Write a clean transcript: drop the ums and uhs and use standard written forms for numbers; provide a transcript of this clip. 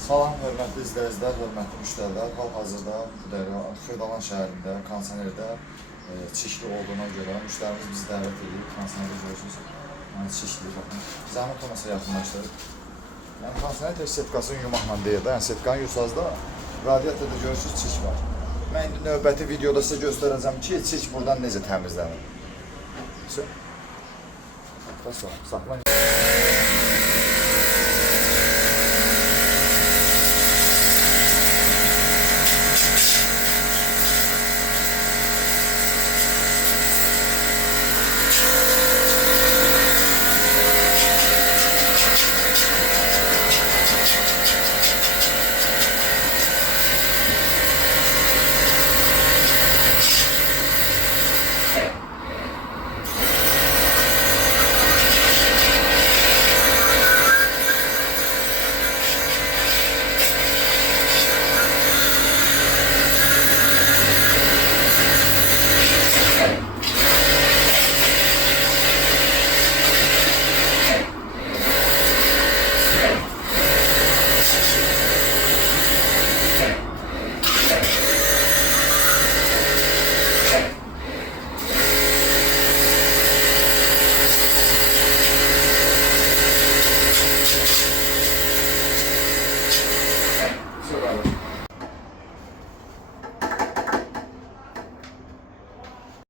Salam, hörmətli izləyicilər, hörmətli müştərilər. Hal-hazırda Xırdalan şəhərində, kondisionerdə çişli olduğuna görə müştərimiz bizi dəvət edib. Kondisionerdə görürsünüz, çişli, baxın. Zəhmət olmasa yaxınlaşdırıb. Yəni, kondisioner tək setkasını yumaqla deyir də, yəni setkanı yursazda radiatorda görürsünüz, çiş var. Mən indi növbəti videoda sizə göstərəcəm ki, çiş buradan necə təmizlənir. Saxlayın.